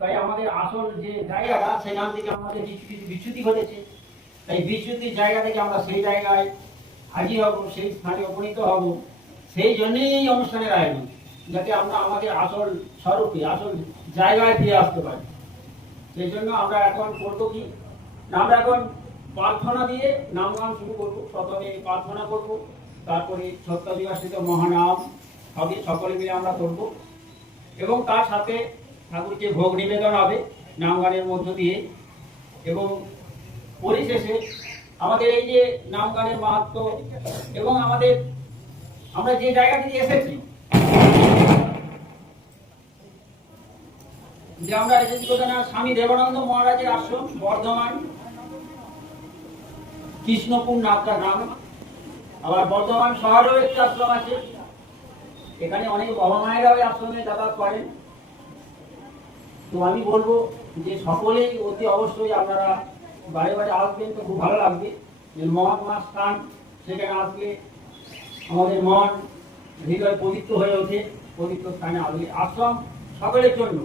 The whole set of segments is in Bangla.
তাই আমাদের আসল যে জায়গাটা সেখান থেকে আমাদের কিছু বিচ্যুতি ঘটেছে। তাই বিচ্যুতির জায়গা থেকে আমরা সেই জায়গায় হাজির হব, সেই স্থানে উপনীত হব। সেই জন্যই এই অনুষ্ঠানের আয়োজন, যাতে আমরা আমাদের আসল স্বরূপে আসল জায়গায় ফিরে আসতে পারি। সেই জন্য আমরা এখন করবো কি, আমরা এখন প্রার্থনা দিয়ে নাম গান শুরু করবো। প্রথমে প্রার্থনা করবো, তারপরে সত্যাদিবাসিত মহানাম হবে, সকলে মিলে আমরা করবো। এবং তার সাথে ঠাকুরকে ভোগ নিবেদন হবে নাম গানের মধ্য দিয়ে। এবং পরিশেষে আমাদের এই যে নাম গানের মাহাত্ম এবং আমরা যে জায়গা থেকে এসেছি, যে আমরা এসেছি কোথায় না, স্বামী দেবানন্দ মহারাজের আশ্রম, বর্ধমান কৃষ্ণপুর নামটা নাম। আবার বর্ধমান শহরেও একটা আশ্রম আছে, এখানে অনেক বাবা মায়েরা ওই আশ্রমে যাতায়াত করেন। তো আমি বলবো যে সকলেই অতি অবশ্যই আপনারা বারে বারে আসবেন, তো খুব ভালো লাগবে। যে মহাত্মা স্থান, সেখানে আসলে আমাদের মন হৃদয় পবিত্র হয়ে ওঠে। পবিত্র স্থানে আসলে আশ্রম সকলের জন্য।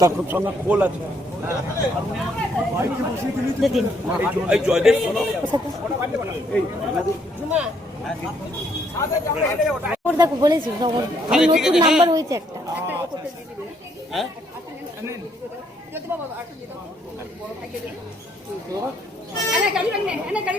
তার খুব সুন্দর খোল আছে এই জয়দেব শোনো দেখো বলেছি নতুন নাম্বার হয়েছে একটা গাড়ি